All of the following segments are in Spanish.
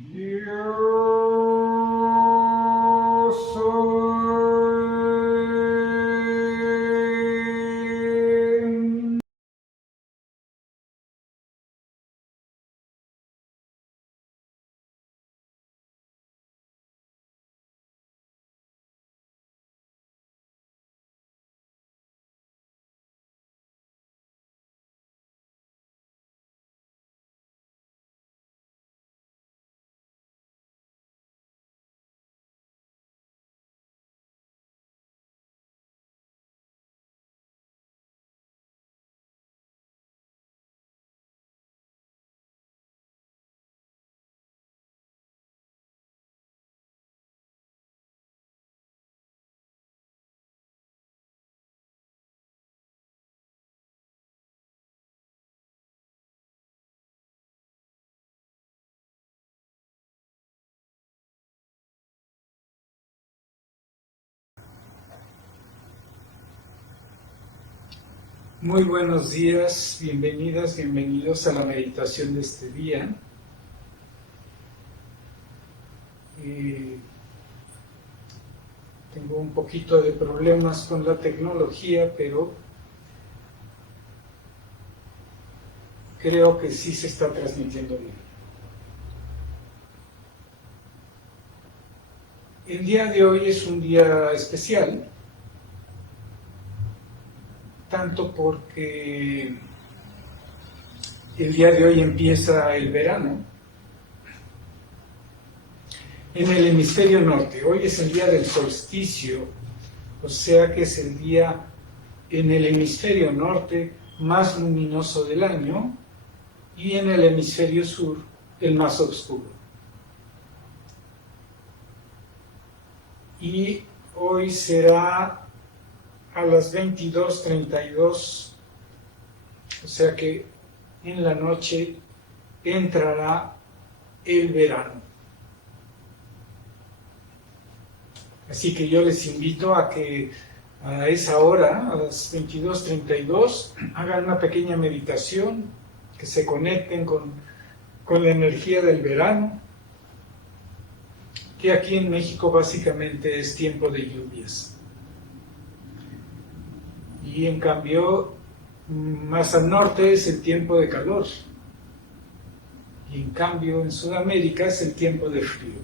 Yo soy. Muy buenos días, bienvenidas, bienvenidos a la meditación de este día. Tengo un poquito de problemas con la tecnología, pero creo que sí se está transmitiendo bien. El día de hoy es un día especial, tanto porque el día de hoy empieza el verano en el hemisferio norte. Hoy es el día del solsticio, o sea que es el día en el hemisferio norte más luminoso del año y en el hemisferio sur el más oscuro. Y hoy será a las 22:32, o sea que en la noche entrará el verano. Así que yo les invito a que a esa hora, a las 22:32, hagan una pequeña meditación, que se conecten con la energía del verano, que aquí en México básicamente es tiempo de lluvias. Y en cambio, más al norte es el tiempo de calor. Y en cambio, en Sudamérica es el tiempo de frío.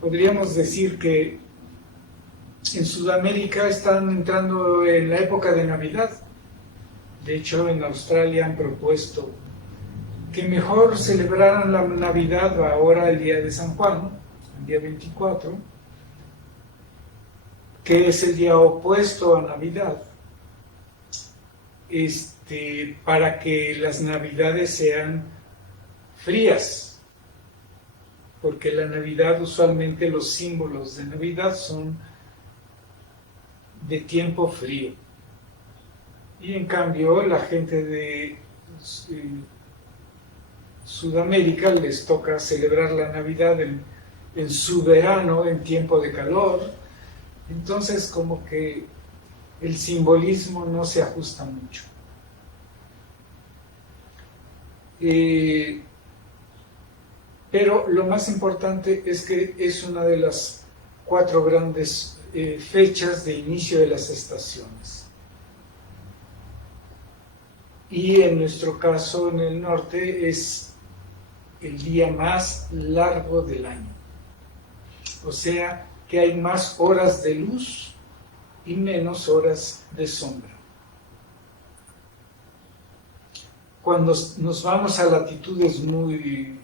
Podríamos decir que en Sudamérica están entrando en la época de Navidad. De hecho, en Australia han propuesto que mejor celebraran la Navidad ahora el día de San Juan, el día 24, que es el día opuesto a Navidad, para que las Navidades sean frías, porque la Navidad usualmente los símbolos de Navidad son de tiempo frío. Y en cambio la gente de Sudamérica les toca celebrar la Navidad en su verano, en tiempo de calor. Entonces como que el simbolismo no se ajusta mucho. Pero lo más importante es que es una de las 4 grandes fechas de inicio de las estaciones. Y en nuestro caso, en el norte, es el día más largo del año. O sea que hay más horas de luz y menos horas de sombra. Cuando nos vamos a latitudes muy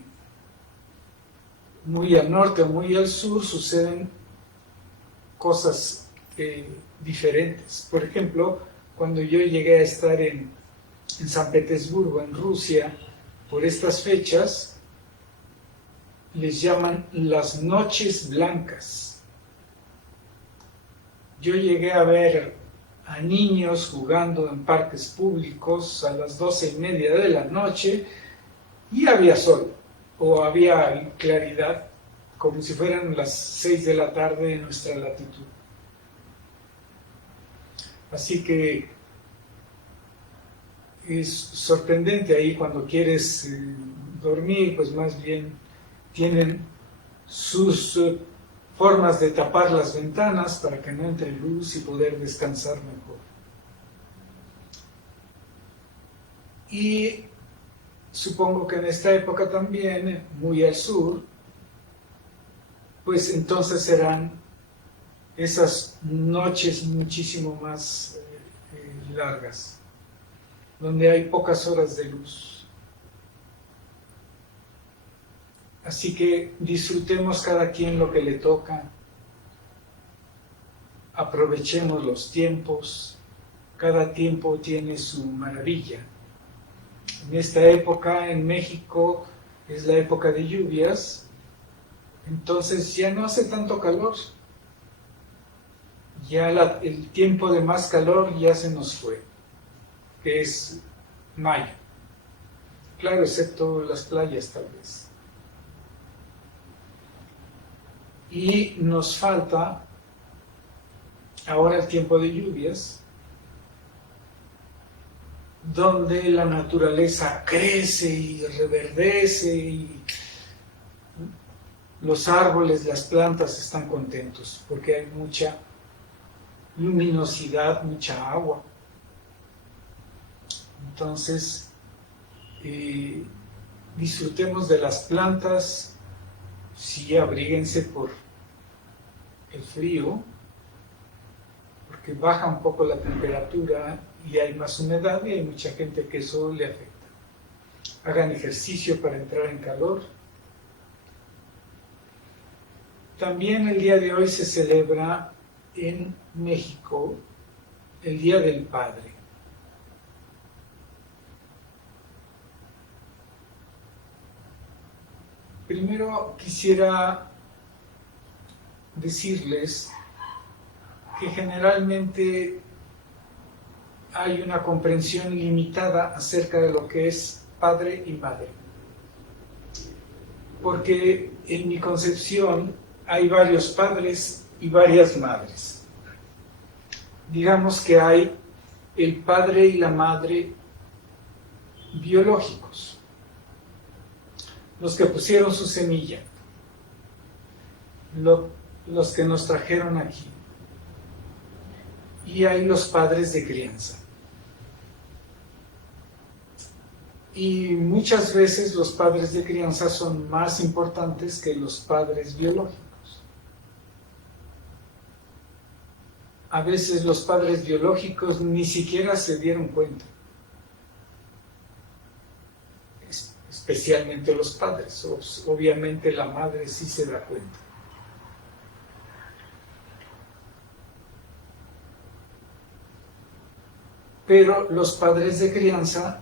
al norte o muy al sur, suceden cosas diferentes. Por ejemplo, cuando yo llegué a estar en San Petersburgo, en Rusia, por estas fechas, les llaman las noches blancas. Yo llegué a ver a niños jugando en parques públicos a las 12:30 de la noche y había sol o había claridad, como si fueran las 6 de la tarde en nuestra latitud. Así que es sorprendente ahí cuando quieres dormir, pues más bien tienen sus formas de tapar las ventanas para que no entre luz y poder descansar mejor. Y supongo que en esta época también, muy al sur, pues entonces serán esas noches muchísimo más largas, donde hay pocas horas de luz. Así que disfrutemos cada quien lo que le toca, aprovechemos los tiempos, cada tiempo tiene su maravilla. En esta época en México es la época de lluvias, entonces ya no hace tanto calor, ya el tiempo de más calor ya se nos fue, que es mayo, claro, excepto las playas tal vez. Y nos falta ahora el tiempo de lluvias, donde la naturaleza crece y reverdece y los árboles, las plantas están contentos porque hay mucha luminosidad, mucha agua. Entonces, disfrutemos de las plantas, sí, abríguense por el frío, porque baja un poco la temperatura y hay más humedad y hay mucha gente que eso le afecta. Hagan ejercicio para entrar en calor. También el día de hoy se celebra en México el Día del Padre. Primero quisiera decirles que generalmente hay una comprensión limitada acerca de lo que es padre y madre. Porque en mi concepción hay varios padres y varias madres. Digamos que hay el padre y la madre biológicos, los que pusieron su semilla, los que nos trajeron aquí. Y hay los padres de crianza. Y muchas veces los padres de crianza son más importantes que los padres biológicos. A veces los padres biológicos ni siquiera se dieron cuenta. Especialmente los padres. Obviamente la madre sí se da cuenta. Pero los padres de crianza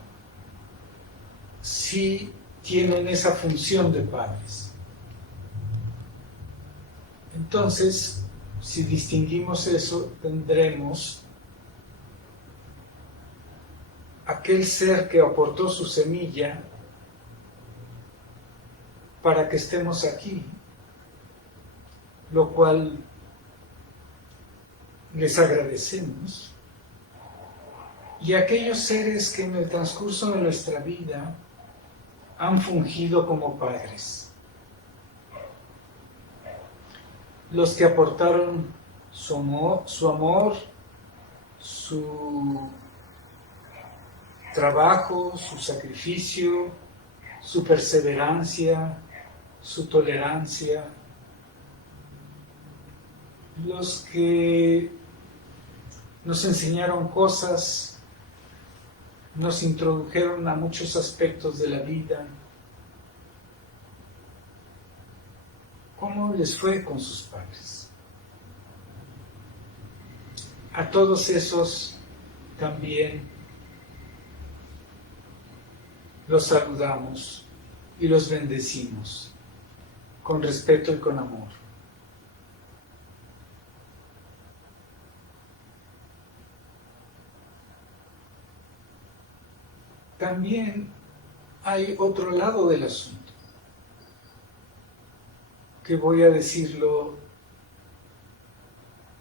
sí tienen esa función de padres. Entonces, si distinguimos eso, tendremos aquel ser que aportó su semilla para que estemos aquí, lo cual les agradecemos. Y aquellos seres que en el transcurso de nuestra vida han fungido como padres. Los que aportaron su amor, su trabajo, su sacrificio, su perseverancia, su tolerancia. Los que nos enseñaron cosas, nos introdujeron a muchos aspectos de la vida. ¿Cómo les fue con sus padres? A todos esos también los saludamos y los bendecimos con respeto y con amor. También hay otro lado del asunto, que voy a decirlo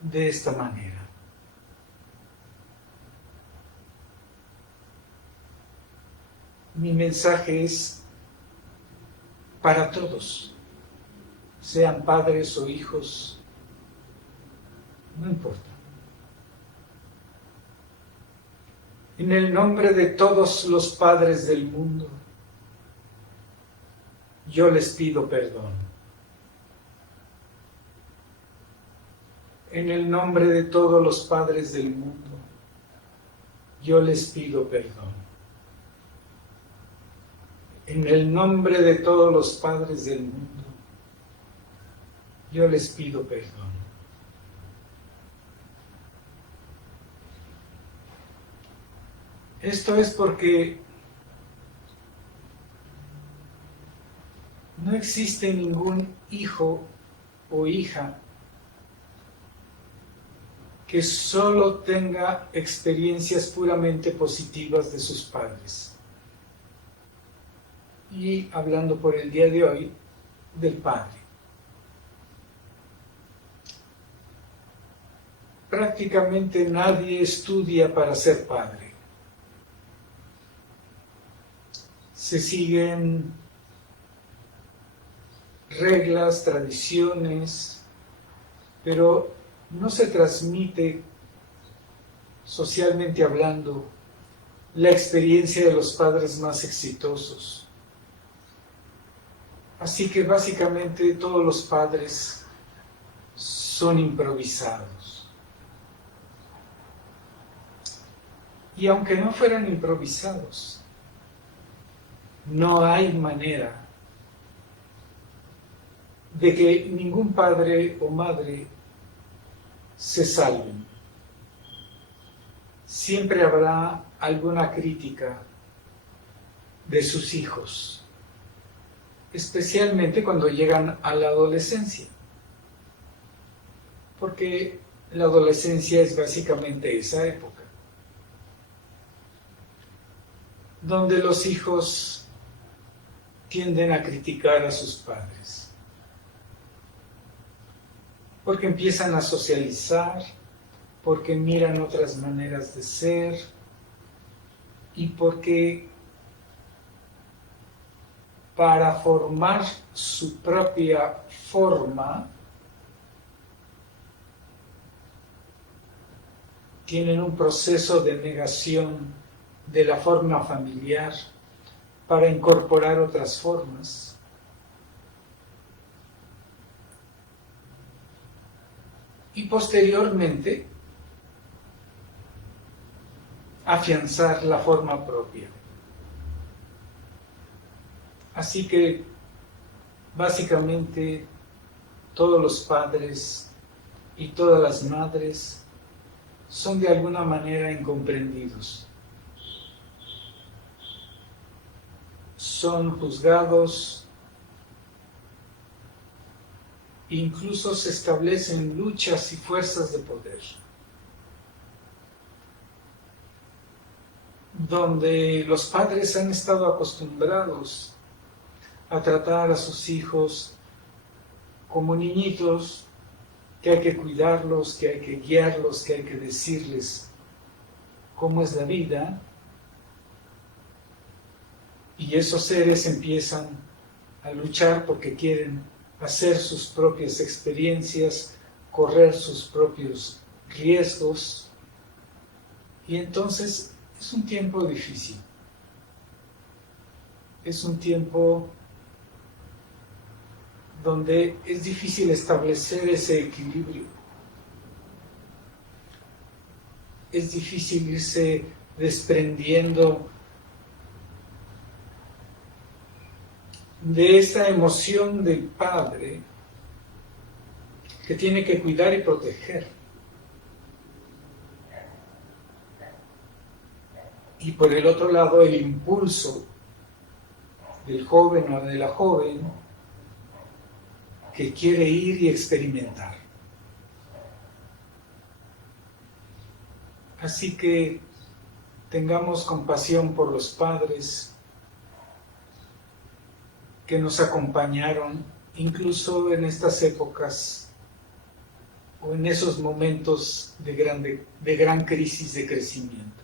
de esta manera. Mi mensaje es para todos, sean padres o hijos, no importa. En el nombre de todos los padres del mundo, yo les pido perdón. En el nombre de todos los padres del mundo, yo les pido perdón. En el nombre de todos los padres del mundo, yo les pido perdón. Esto es porque no existe ningún hijo o hija que solo tenga experiencias puramente positivas de sus padres. Y hablando por el día de hoy, del padre. Prácticamente nadie estudia para ser padre. Se siguen reglas, tradiciones, pero no se transmite, socialmente hablando, la experiencia de los padres más exitosos. Así que básicamente todos los padres son improvisados. Y aunque no fueran improvisados, no hay manera de que ningún padre o madre se salven. Siempre habrá alguna crítica de sus hijos, especialmente cuando llegan a la adolescencia, porque la adolescencia es básicamente esa época, donde los hijos tienden a criticar a sus padres, porque empiezan a socializar, porque miran otras maneras de ser y porque para formar su propia forma tienen un proceso de negación de la forma familiar para incorporar otras formas. Y posteriormente afianzar la forma propia. Así que básicamente todos los padres y todas las madres son de alguna manera incomprendidos. Son juzgados, incluso se establecen luchas y fuerzas de poder, donde los padres han estado acostumbrados a tratar a sus hijos como niñitos, que hay que cuidarlos, que hay que guiarlos, que hay que decirles cómo es la vida. Y esos seres empiezan a luchar porque quieren hacer sus propias experiencias, correr sus propios riesgos. Y entonces es un tiempo difícil. Es un tiempo donde es difícil establecer ese equilibrio. Es difícil irse desprendiendo de esa emoción del padre que tiene que cuidar y proteger. Y por el otro lado, el impulso del joven o de la joven que quiere ir y experimentar. Así que tengamos compasión por los padres que nos acompañaron incluso en estas épocas o en esos momentos de gran crisis de crecimiento.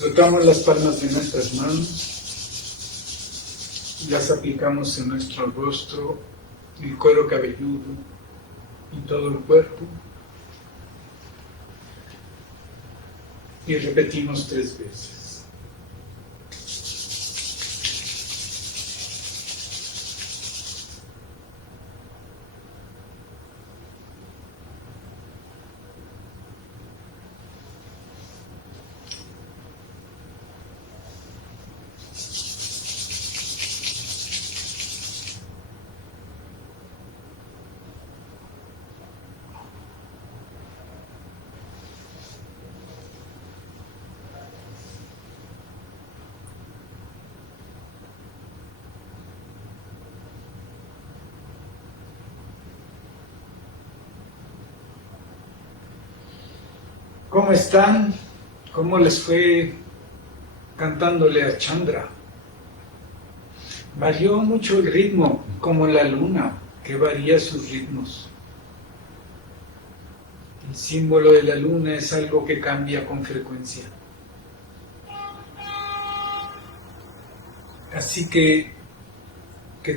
Frotamos las palmas de nuestras manos, las aplicamos en nuestro rostro, el cuero cabelludo y todo el cuerpo. Y repetimos 3 veces. ¿Cómo están? ¿Cómo les fue cantándole a Chandra? Varió mucho el ritmo, como la luna, que varía sus ritmos. El símbolo de la luna es algo que cambia con frecuencia. Así que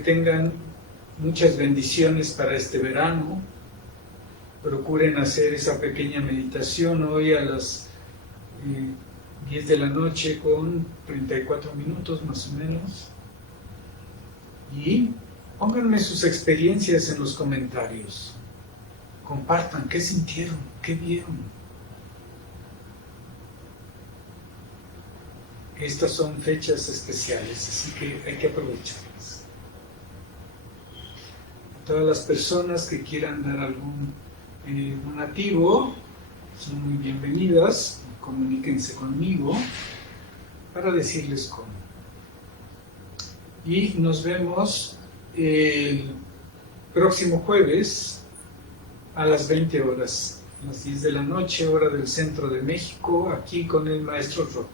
tengan muchas bendiciones para este verano. Procuren hacer esa pequeña meditación hoy a las 10 de la noche con 34 minutos más o menos. Y pónganme sus experiencias en los comentarios. Compartan qué sintieron, qué vieron. Estas son fechas especiales, así que hay que aprovecharlas. Todas las personas que quieran dar algún donativo son muy bienvenidas. Comuníquense conmigo para decirles cómo. Y nos vemos el próximo jueves a las 20 horas, a las 10 de la noche, hora del centro de México, aquí con el Maestro Rock.